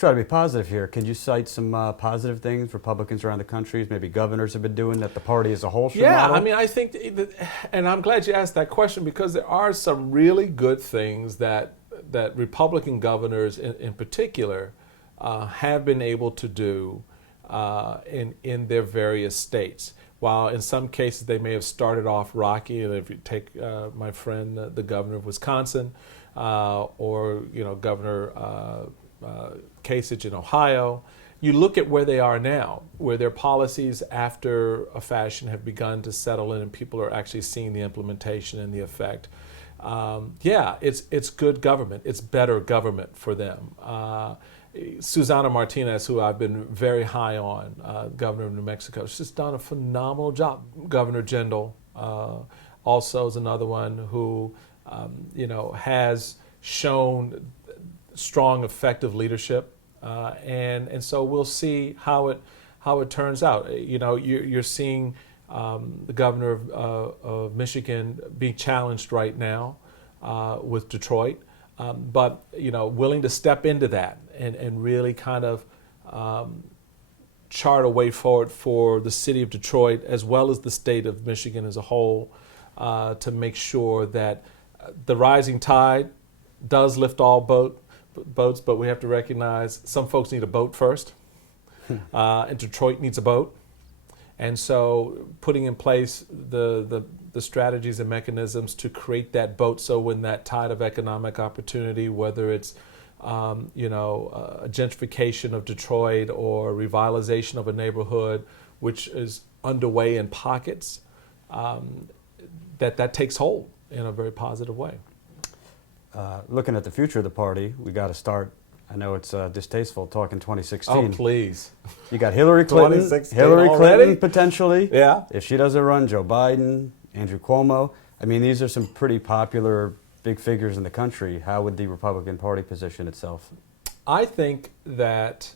try to be positive here. Can you cite some positive things Republicans around the country, maybe governors have been doing that the party as a whole should model? I mean, I think, and I'm glad you asked that question because there are some really good things that Republican governors in particular have been able to do in their various states. While in some cases they may have started off rocky, and if you take my friend, the governor of Wisconsin, or Governor Kasich in Ohio, you look at where they are now, where their policies after a fashion have begun to settle in and people are actually seeing the implementation and the effect. It's good government. It's better government for them. Susana Martinez, who I've been very high on, governor of New Mexico, she's done a phenomenal job. Governor Jindal also is another one who has shown strong, effective leadership, and so we'll see how it turns out. You're seeing the governor of Michigan being challenged right now with Detroit, but willing to step into that and really kind of chart a way forward for the city of Detroit as well as the state of Michigan as a whole, to make sure that the rising tide does lift all boats, but we have to recognize some folks need a boat first, and Detroit needs a boat. And so putting in place the strategies and mechanisms to create that boat, so when that tide of economic opportunity, whether it's a gentrification of Detroit or revitalization of a neighborhood, which is underway in pockets, that takes hold in a very positive way. Looking at the future of the party, we got to start. I know it's distasteful talking 2016. Oh, please. You got Hillary Clinton. Hillary Clinton potentially. Yeah. If she doesn't run, Joe Biden, Andrew Cuomo. I mean, these are some pretty popular big figures in the country. How would the Republican Party position itself? I think that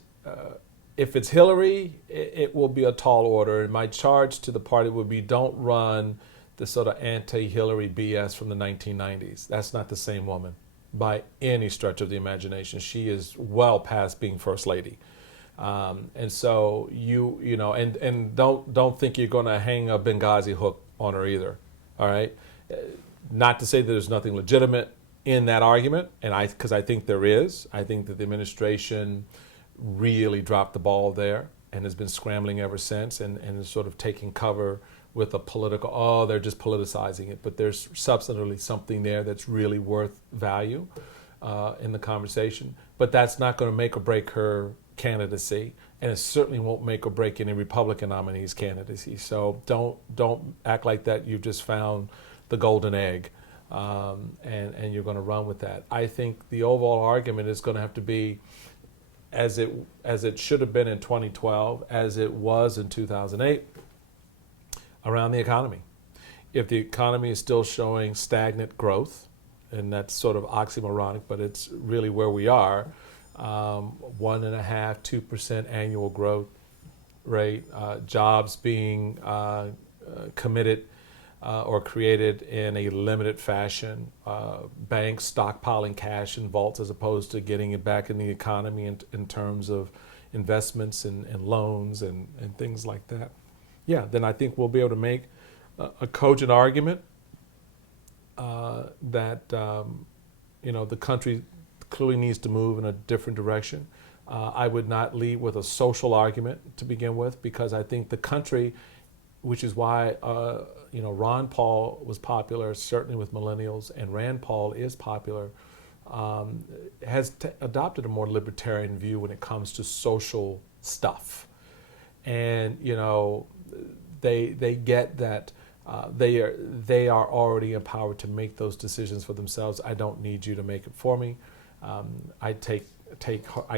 if it's Hillary, it will be a tall order. And my charge to the party would be, don't run the sort of anti-Hillary BS from the 1990s. That's not the same woman by any stretch of the imagination. She is well past being first lady. And so and don't think you're going to hang a Benghazi hook on her either. All right. Not to say that there's nothing legitimate in that argument, because I think there is. I think that the administration really dropped the ball there and has been scrambling ever since, and is sort of taking cover with a political, they're just politicizing it. But there's substantively something there that's really worth value in the conversation. But that's not going to make or break her candidacy, and it certainly won't make or break any Republican nominee's candidacy. So don't act like that you've just found the golden egg, and you're going to run with that. I think the overall argument is going to have to be, as it should have been in 2012, as it was in 2008, around the economy. If the economy is still showing stagnant growth, and that's sort of oxymoronic, but it's really where we are, 1.5%, 2% annual growth rate, jobs being committed or created in a limited fashion, banks stockpiling cash in vaults as opposed to getting it back in the economy in terms of investments and loans and things like that. Yeah, then I think we'll be able to make a cogent argument that the country clearly needs to move in a different direction. I would not lead with a social argument to begin with, because I think the country, which is why Ron Paul was popular, certainly with millennials, and Rand Paul is popular, has adopted a more libertarian view when it comes to social stuff. And they get that they are already empowered to make those decisions for themselves. I don't need you to make it for me. I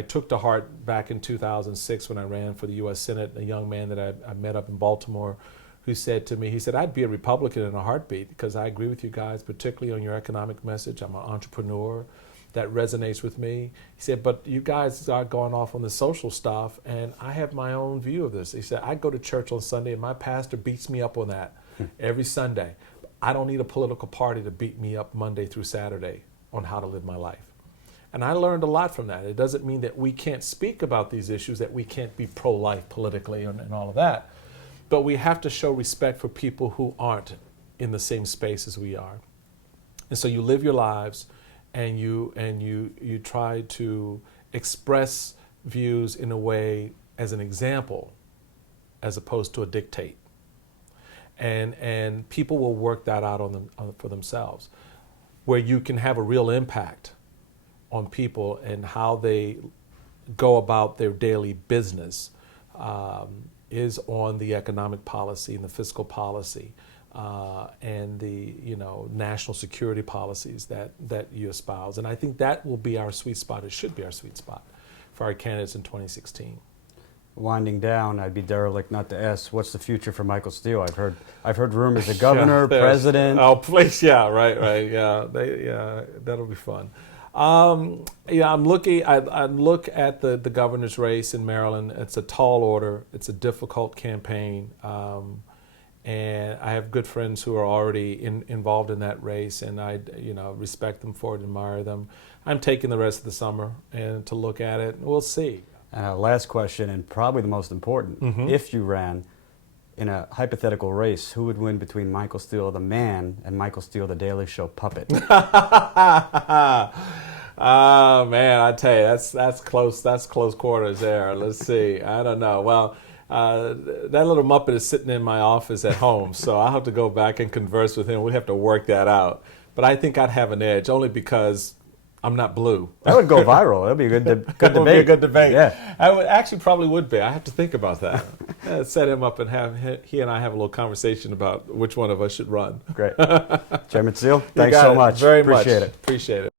took to heart back in 2006 when I ran for the U.S. Senate, a young man that I met up in Baltimore who said to me, he said, I'd be a Republican in a heartbeat because I agree with you guys, particularly on your economic message. I'm an entrepreneur. That resonates with me. He said, but you guys are going off on the social stuff, and I have my own view of this. He said, I go to church on Sunday, and my pastor beats me up on that every Sunday. I don't need a political party to beat me up Monday through Saturday on how to live my life. And I learned a lot from that. It doesn't mean that we can't speak about these issues, that we can't be pro-life politically and all of that. But we have to show respect for people who aren't in the same space as we are. And so you live your lives and you try to express views in a way as an example as opposed to a dictate. And people will work that out for themselves, where you can have a real impact on people and how they go about their daily business is on the economic policy and the fiscal policy and the national security policies that you espouse. And I think that will be our sweet spot. It should be our sweet spot for our candidates in 2016. Winding down, I'd be derelict not to ask, what's the future for Michael Steele? I've heard rumors of governor, president. Oh, please, yeah, right, yeah, that'll be fun. I'm looking. I look at the governor's race in Maryland. It's a tall order. It's a difficult campaign, and I have good friends who are already involved in that race, and I respect them for it, admire them. I'm taking the rest of the summer and to look at it. We'll see. Last question, and probably the most important. Mm-hmm. If you ran in a hypothetical race, who would win between Michael Steele, the man, and Michael Steele, the Daily Show puppet? Oh man, I tell you, that's close. That's close quarters there. Let's see. I don't know. Well, that little Muppet is sitting in my office at home, so I'll have to go back and converse with him. We have to work that out. But I think I'd have an edge, only because I'm not blue. That would go viral. That would be a good debate. That would be a good debate. Yeah. I would actually probably would be. I have to think about that. Set him up and have he and I have a little conversation about which one of us should run. Great. Chairman Steele, thanks so much. Very Appreciate much. it. Appreciate it.